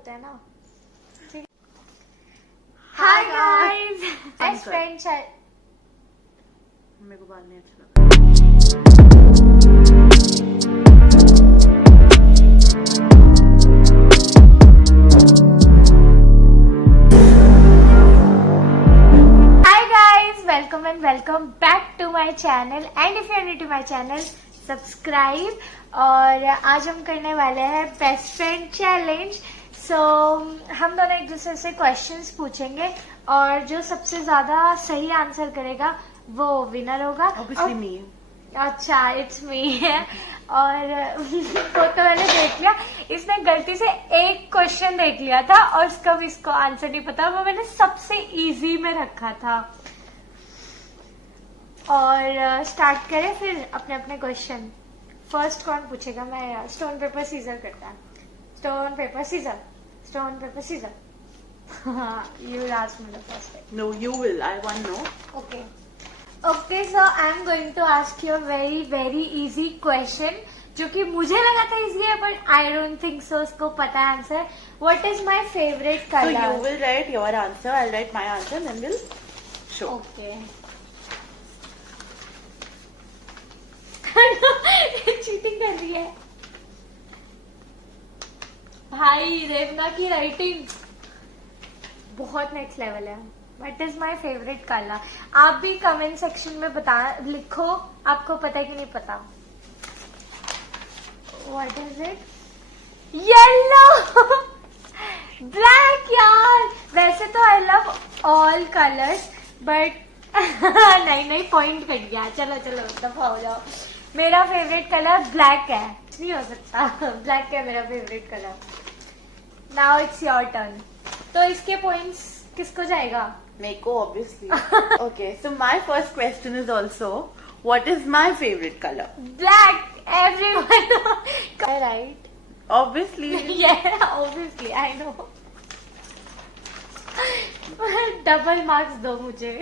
होता है ना। Hi guys, best friend. मेरे को बात नहीं अच्छा लगा। Hi guys, welcome and welcome back to my channel and if you are new to my channel subscribe. और आज हम करने वाले हैं बेस्ट फ्रेंड चैलेंज। सो हम दोनों एक दूसरे से क्वेश्चंस पूछेंगे और जो सबसे ज्यादा सही आंसर करेगा वो विनर होगा। Obviously me. अच्छा, इट्स मी है। और वो तो मैंने देख लिया, इसने गलती से एक क्वेश्चन देख लिया था और उसका भी इसको आंसर नहीं पता, वो मैंने सबसे इजी में रखा था। और स्टार्ट करें फिर अपने अपने क्वेश्चन। फर्स्ट कौन पूछेगा? मैं स्टोन पेपर सीजर करता है। Stone paper scissor, stone paper scissor. You ask me the first time. No, you will. I want to know. Okay. Okay, so I'm going to ask you a very easy question, जो कि मुझे लगा था easy है, but I don't think so. उसको पता है answer. What is my favorite color? So you will write your answer. I'll write my answer, and then we'll show. Okay. Cheating कर रही है भाई। रेवना की राइटिंग बहुत नेक्स्ट लेवल है। What is my favorite color? आप भी कमेंट सेक्शन में बता लिखो, आपको पता है कि नहीं पता। What is it? Yellow, black यार। वैसे तो I love all colors, but नहीं पॉइंट कट गया। चलो दफा हो जाओ। मेरा फेवरेट कलर ब्लैक है, नहीं हो सकता। ब्लैक है मेरा favourite colour. Now it's your turn. तो इसके पॉइंट्स किसको जाएगा? Meiko, obviously. Okay, so my first question is also, what is my favorite color? Black. Everyone. Right. Obviously. Yeah, obviously. I know. Double marks दो मुझे।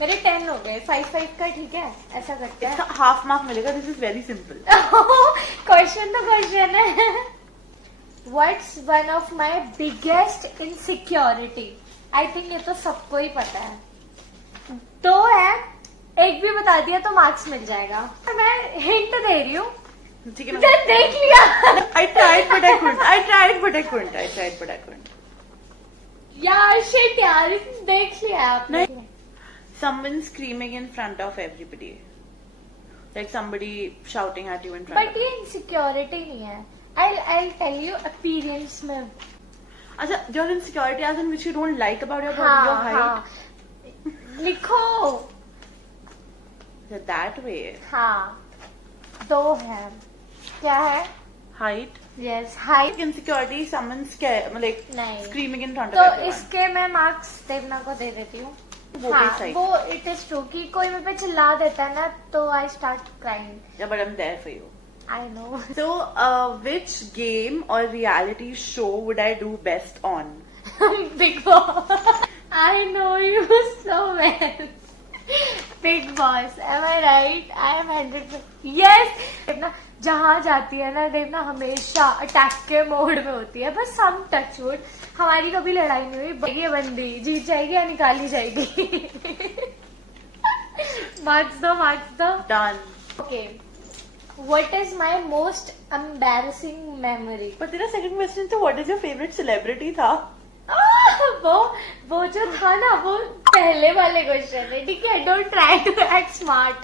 मेरे 10 हो गए। 5 का ठीक है, ऐसा करते हैं। इसका हाफ मार्क मिलेगा। This is very simple. Question तो क्वेश्चन है। What's one of my biggest insecurity? I think ये तो सबको ही पता है। दो है, एक भी बता दिया तो मार्क्स मिल जाएगा। मैं हिंट दे रही हूँ। ठीक है, मैं देख लिया। I tried but I couldn't. यार शिट यार, देख लिया आपने। Someone screaming in front of everybody, like somebody shouting at you in front. But ये इनसिक्योरिटी नहीं है। I'll tell you अपीयरेंस में। अच्छा, your insecurity as in which you don't like about your body, your height. हाँ। लिखो। So that way. हाँ, दो है। क्या है? Height. Yes, height. Insecurity, someone like नहीं। screaming in front तो of everyone. इसके मैं मार्क्स देवना को दे देती हूँ। वो हाँ, भी सही। वो इट इज ट्रू कि कोई मेरे पे चिल्ला देता है ना तो I start crying. Yeah, but I'm there for you. I know. So, which game or reality show would I do best on? Bigg Boss. I know you so well. Bigg Boss. Am I right? I am 100%। Yes. Devna जहाँ जाती है ना, देवना हमेशा attack के mode में होती है। बस हम टच वुड, हमारी कभी लड़ाई नहीं हुई। ये बंदी जीत जाएगी या निकाली जाएगी। मार्क्स दो। Done. Okay. What is my most embarrassing memory? But तेरा second question तो what is your favorite celebrity था? वो जो था ना, वो पहले वाले क्वेश्चन है। ठीक है, don't try to act smart.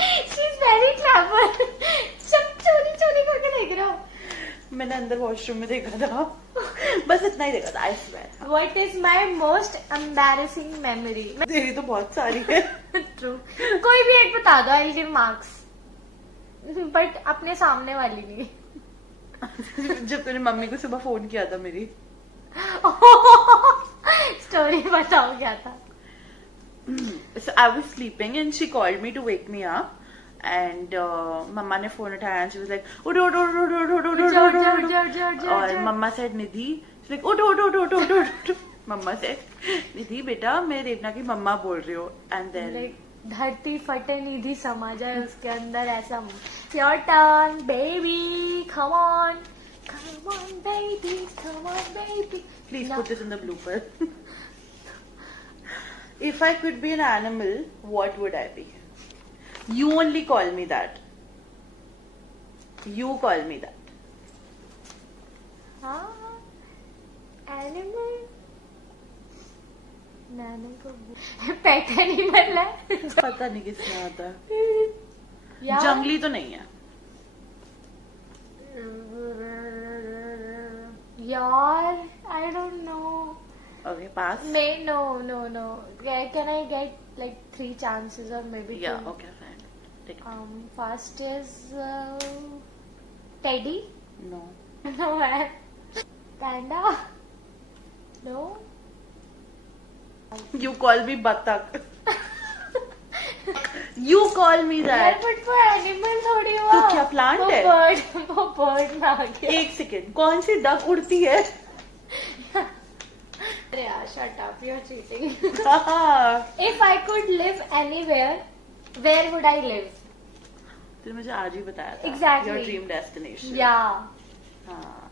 She is very clever. सब चोरी करके देख रहा हूँ। मैंने अंदर वॉशरूम में देखा था। बस इतना ही देखा था। I swear. What is my most embarrassing memory? तेरी तो बहुत सारी है। True. कोई भी एक बता दो, I'll give marks. बट अपने सामने वाली नहीं। जब तूने मम्मी को सुबह फोन किया था मेरी। स्टोरी बताओ क्या था? So I was sleeping and she called me to wake me up. And मम्मा ने फोन उठाया and she was like उठ। और मम्मा said निधि, she's like उठ। मम्मा said निधि बेटा मैं रेवना की मम्मा बोल रही हूँ। And then धरती फटे निधि समा जाए उसके अंदर, ऐसा your turn baby, come on baby, come on baby. Please put this in the blooper. If I could be an animal, what would I be? You only call me that. You call me that. हाँ, animal मैंने को pet animal है. पता नहीं किसमें आता है. यार जंगली तो नहीं है. यार I don't know. Okay, pass. No. Can I get like 3 chances or maybe Yeah, 2? okay, fine. Take it. First is Teddy. No. No man. Panda. No. You call me Batak. You call me यार that. but वो animal थोड़ी हुआ. तो क्या plant है? वो bird में आ गया. एक सेकेंड, कौन सी डक उड़ती है? अरे यार shut up, you're cheating. हाँ. If I could live anywhere, where would I live? तूने मुझे आज ही बताया था. Exactly. Your dream destination. Yeah. हाँ.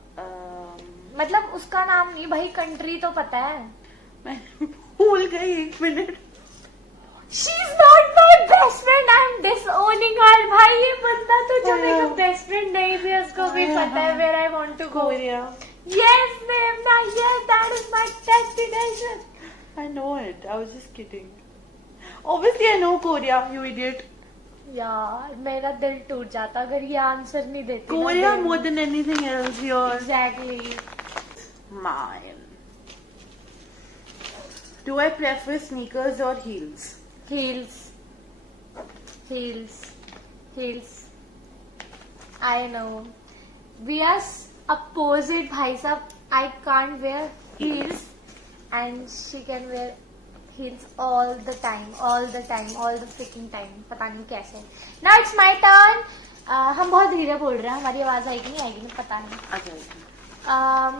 मतलब उसका नाम नहीं भाई, कंट्री तो पता है. मैं भूल गई 1 minute. She's not my best friend. I'm disowning her. भाई ये बंदा तो जो मेरा बेस्ट फ्रेंड नहीं थी उसको भी पता है where I want to go. Korea. Yes, ma'am. Yes, that is my destination. I know it. I was just kidding. Obviously, I know Korea. You idiot. यार मेरा दिल टूट जाता अगर ये आंसर नहीं देती. Korea more than anything else. Yours. Exactly. Mine. Do I prefer sneakers or heels? Heels. I know. We are opposite, bhai sahab. I can't wear heels, and she can wear heels all the freaking time. पता नहीं कैसे. Now it's my turn. हम बहुत धीरे बोल रहे हैं, हमारी आवाज आएगी नहीं आएगी पता नहीं. Okay.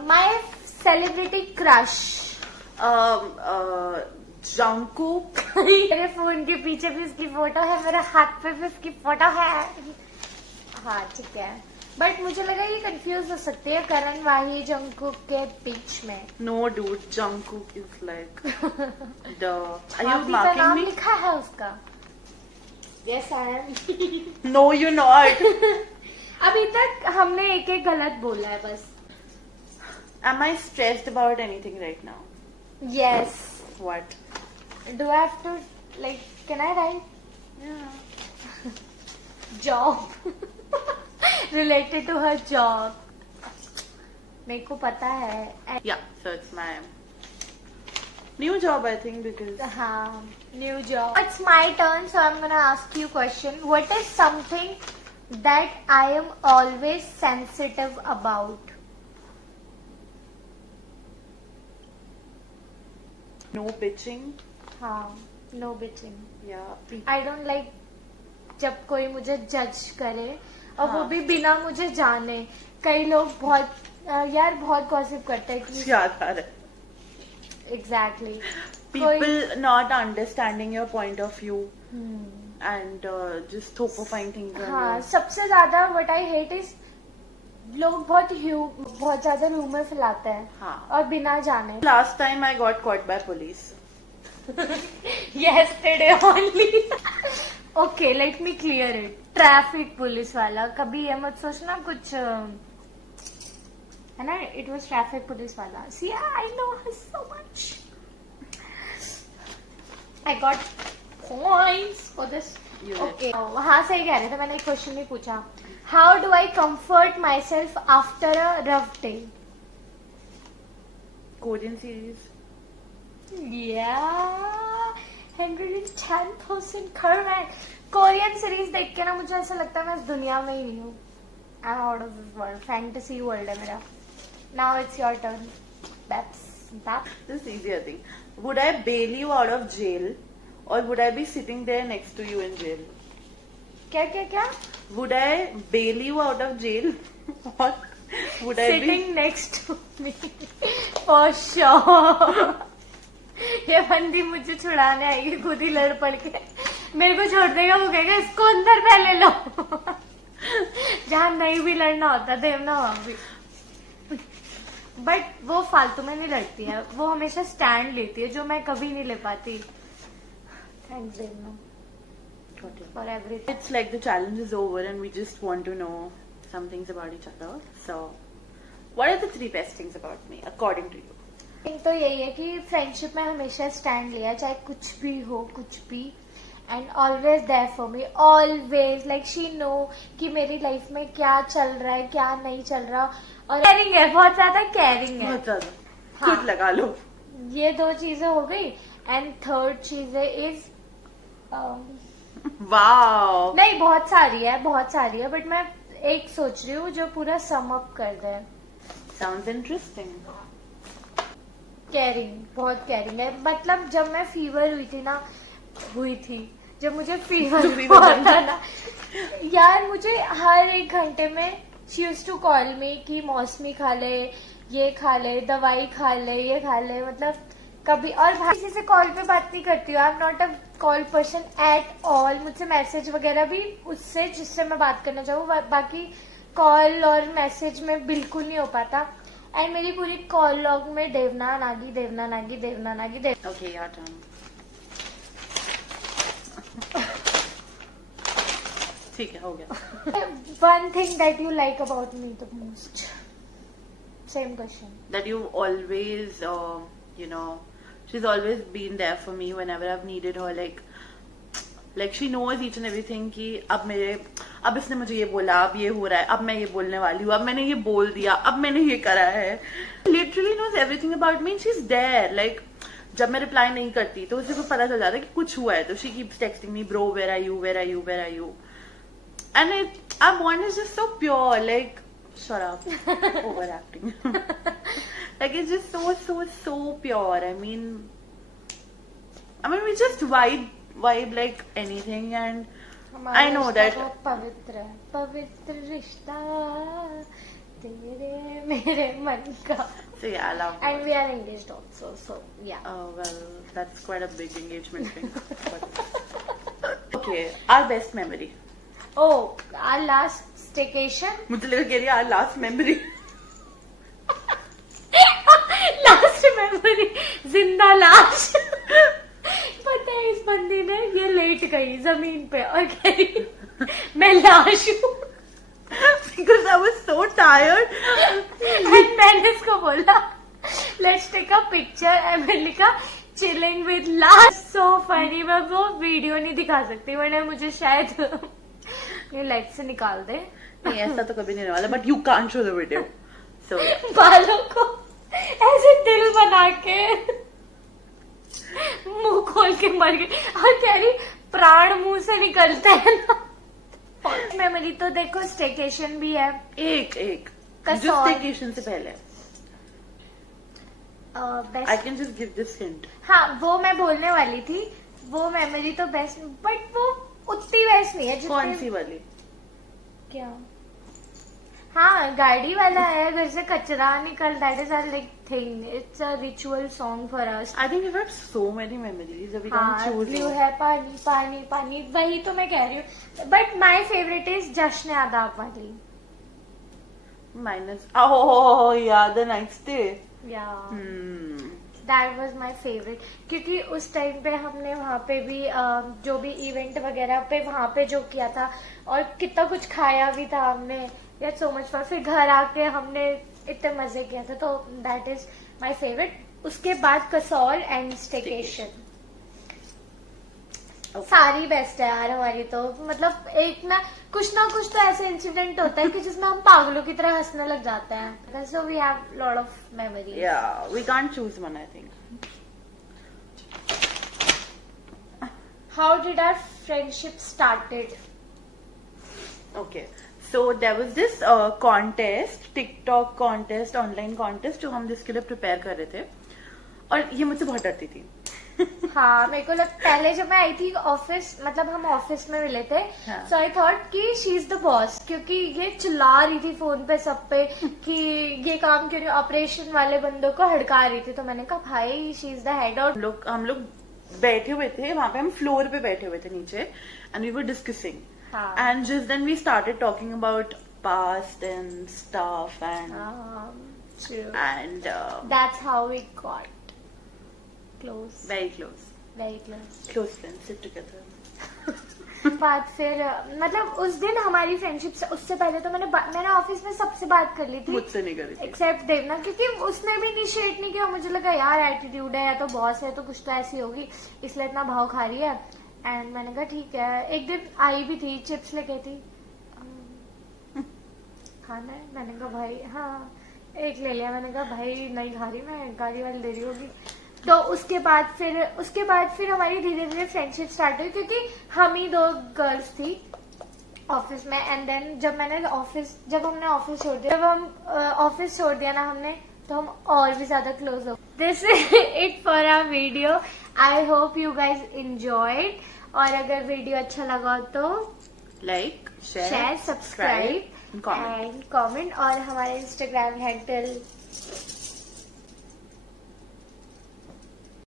My celebrity crush. Jungkook. मेरे फोन के पीछे भी उसकी फोटो है, मेरे हाथ पे भी उसकी फोटो है. हाँ ठीक है, बट मुझे लगा ये कंफ्यूज हो सकती है करण वाही जंगकुक के बीच में. No, dude. Jungkook is like the. Are you भाभी का marking नाम me? लिखा है उसका. Yes, I am. No, you're not. अभी तक हमने एक गलत बोला है बस. Am I stressed about anything right now? Yes. What? Do I have to like? Can I write? Yeah. Job. Related to her job. मेरे को पता है. Yeah. So it's my new job, I think, because. हाँ, new job. It's my turn, so I'm gonna ask you a question. What is something that I am always sensitive about? No bitching. हाँ, no bitching. Yeah. I don't like जब कोई मुझे जज करे और वो हाँ. भी बिना मुझे जाने. कई लोग बहुत बहुत गॉसिप करते हैं कि याद आ रहा है. exactly. People not understanding your point of view and just thopifying things on हाँ, you. सबसे ज्यादा what I hate is लोग बहुत ज्यादा रूमर फैलाते हैं. हाँ. और बिना जाने. Last time I got caught by police. Yesterday only. Okay, let me clear it. Traffic police वाला. कभी ये मत सोचना कुछ है ना. It was ट्रैफिक पुलिस वाला. See, I know her so much. I got points for this. You did. Okay. हाँ सही कह रहे थे, मैंने एक क्वेश्चन नहीं पूछा. How do I comfort myself after a rough day? Korean series. Yeah, 110% correct. Korean series देख के ना मुझे ऐसा लगता है मैं इस दुनिया में ही नहीं हूँ. I'm out of this world. Fantasy world है मेरा. Now it's your turn. Babs. This is easy, I think. Would I bail you out of jail, or would I be sitting there next to you in jail? क्या? Would I bail you out of jail, or would I Sitting be next to me. For sure. ये बंदी मुझे छुड़ाने आएगी खुद ही लड़ पड़ के. मेरे को छोड़ देगा, वो कहेगा इसको अंदर पहले लो। जहाँ नहीं भी लड़ना होता देवना वहां भी। बट वो फालतू में नहीं लड़ती है, वो हमेशा स्टैंड लेती है जो मैं कभी नहीं ले पाती। Thanks Devna for everything. It's like the challenge is over and we just want to know some things about each other. So, what are the 3 best things about me, according to you? तो यही है कि friendship में हमेशा stand लिया, चाहे कुछ भी हो, कुछ भी। And always there for me, always. Like she know कि मेरी लाइफ में क्या चल रहा है, क्या नहीं चल रहा। और केयरिंग है, बहुत ज्यादा केयरिंग है। बहुत ज्यादा। हाँ। खुद लगा लो। ये 2 चीजें हो गई। एंड थर्ड चीज इज वाओ। नहीं, बहुत सारी है, बहुत सारी है, बट मैं एक सोच रही हूँ जो पूरा सम अप कर दे। Sounds interesting. केयरिंग, बहुत केयरिंग है। मतलब जब मैं फीवर हुई थी, जब मुझे फीवर हुआ था ना यार, मुझे हर 1 घंटे में she used to call me कि मौसमी खा ले, ये खा ले, दवाई खा ले, ये खा ले। मतलब कभी, और भाई किसी से कॉल पे बात नहीं करती हूँ। I am not a call person at all. मुझसे मैसेज वगैरह भी उससे जिससे मैं बात करना चाहूँ, बाकी कॉल और मैसेज में बिल्कुल नहीं हो पाता। एंड मेरी पूरी कॉल लॉग में देवना नागी, देवना नागी, देवना नागी, देवना। Okay, your turn. ठीक है, हो गया। One thing that you like about me the most. Same question. That you always, she's always been there for me whenever I've needed her. Like she knows each and everything कि अब इसने मुझे ये बोला, अब ये हो रहा है, अब मैं ये बोलने वाली हूँ, अब मैंने ये बोल दिया, अब मैंने ये करा है। Literally knows everything about me and she's there. Like जब मैं रिप्लाई नहीं करती तो उसे को पता चल जाता है कि कुछ हुआ है, तो she keeps texting me, bro, where are you, where are you, where are you? And our bond is just so pure. Like, shut up, overacting. Like it's just so pure. I mean we just vibe like anything, and I know that पवित्र है, पवित्र रिश्ता तेरे मेरे मन का। So yeah, I love And we are engaged also, so yeah. Oh well, that's quite a big engagement thing. But okay, our best memory. Oh, our last staycation. मुझे लगा कह रही है our last memory. Last memory, जिंदा लाश। पता है इस बंदी ने ये लेट गई जमीन पे और कह रही मैं लाश हूँ। Because I was so tired. And मैंने इसको बोला let's take a picture, and मैंने लिखा चिलिंग विद लाश। So funny. मैं वो वीडियो नहीं दिखा सकती, वरना मुझे शायद ये लाइफ से निकाल दे। नहीं, ऐसा तो कभी नहीं होने वाला, but you can't show the video. So बालों को ऐसे दिल बना के मुंह खोल के मर गई, और कह रही प्राण मुंह से निकलते हैं ना। मेमोरी तो देखो, स्टेकेशन भी है एक जो कसौल। स्टेकेशन से पहले best. I can just give this hint. हाँ, वो मैं बोलने वाली थी। वो मेमोरी तो बेस्ट, बट वो उतनी बेस्ट नहीं है कौन जितनी। सी वाली? क्या? हाँ, गाड़ी वाला है, घर से कचरा निकल, that is our like thing. It's a ritual song for us. I think we've had so many memories that we can't हाँ, choose. ब्लू है, पानी पानी पानी, वही तो मैं कह रही हूँ। बट माई फेवरेट इज जश्न आदाब वाली। Minus. Oh yeah, the night stay. या Hmm. That was my favourite, क्योंकि उस टाइम पे हमने वहाँ पे भी जो भी इवेंट वगैरह पे वहाँ पे जो किया था, और कितना कुछ खाया भी था हमने। यार सो मच फन। फिर घर आके हमने इतने मजे किया था, तो दैट इज माय फेवरेट। उसके बाद कसौल एंड स्टेकेशन। Okay. सारी बेस्ट है यार हमारी तो। मतलब एक ना कुछ तो ऐसे इंसिडेंट होता है कि जिसमें हम पागलों की तरह हंसने लग जाते हैं। So we have lot of memories. Yeah, we can't choose one, I think. How did our friendship started? Okay. So there was this contest, TikTok contest, online contest, जो हम जिसके लिए प्रिपेयर कर रहे थे, और ये मुझसे बहुत डरती थी। हाँ, मेरे को पहले जब मैं आई थी ऑफिस, मतलब हम ऑफिस में मिले थे, हाँ. सो आई थॉट कि शी इज द बॉस, क्योंकि ये चिल्ला रही थी फोन पे सब पे कि ये काम क्यों नहीं, ऑपरेशन वाले बंदों को हड़का रही थी। तो मैंने कहा भाई शी इज द हेड। और हम लोग बैठे हुए थे वहां पे, हम फ्लोर पे बैठे हुए थे नीचे, एंड वी वर डिस्कसिंग, हाँ. And just then we started talking about past and stuff and True. and That's how we got close. very close Very close. friends sit together. बात फिर मतलब उस दिन हमारी फ्रेंडशिप से उससे पहले तो मैंने ऑफिस में सबसे बात कर ली थी, मुझसे नहीं करी थी, एक्सेप्ट देवना, क्योंकि उसने भी इनिशिएट नहीं किया. मुझे लगा यार एटीट्यूड है या तो बॉस है तो कुछ तो ऐसी होगी, इसलिए इतना भाव खा रही है. एंड मैंने कहा ठीक है. एक दिन आई भी थी, चिप्स लेके थी, खाना है. मैंने कहा भाई हाँ, एक ले लिया. मैंने कहा भाई नहीं खा रही मैं, गाड़ी वाली दे रही होगी. तो उसके बाद फिर हमारी धीरे धीरे फ्रेंडशिप स्टार्ट हुई, क्योंकि हम ही 2 गर्ल्स थी ऑफिस में. एंड देन जब हमने ऑफिस छोड़ दिया ना हमने, तो हम और भी ज्यादा क्लोज हो. This is it for our video. I hope you guys enjoyed. और अगर वीडियो अच्छा लगा तो like share, subscribe and comment. और हमारे इंस्टाग्राम हैंडल